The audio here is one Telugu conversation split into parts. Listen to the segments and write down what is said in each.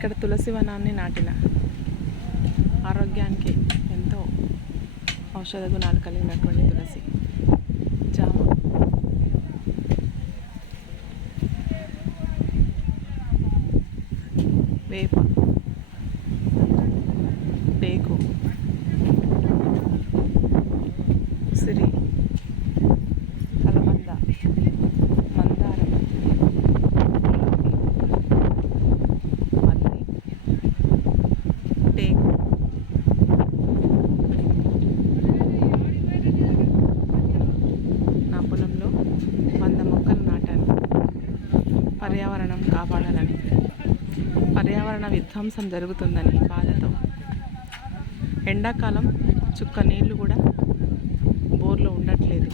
ఇక్కడ తులసి వనాన్ని నాటిన ఆరోగ్యానికి ఎంతో ఔషధ గుణాలు కలిగినటువంటి తులసి జామ, వేప, టేకు, ఉసిరి, కలబంద, మందారం, మల్లి, టేకు, నా పొలంలో 100 మొక్కలు నాటాను. పర్యావరణం కాపాడాలని, పర్యావరణ విధ్వంసం జరుగుతుందని బాధతో ఎండాకాలం చుక్క నీళ్లు కూడా బోర్లో ఉండట్లేదు.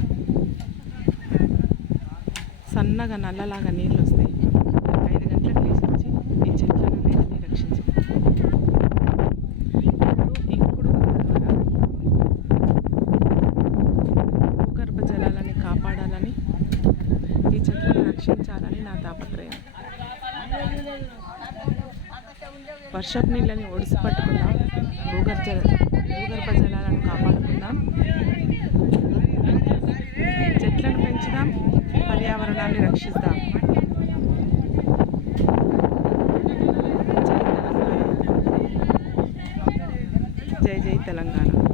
సన్నగా నల్లలాగా నీళ్ళు వస్తాయి. 5 గంటలకు లేచి వచ్చి ఈ చెట్లను నీటిని రక్షించాలి. ఇంకుడు ద్వారా భూగర్భ జలాలని కాపాడాలని, ఈ చెట్లను రక్షించాలని నా తాపత్రయం. వర్షపు నీళ్ళని ఒడిసి పట్టుకుందాం, భూగర్భ జలాలను కాపాడుకుందాం, చెట్లను పెంచుదాం, పర్యావరణాన్ని రక్షిద్దాం. జై తెలంగాణ. జై జై తెలంగాణ.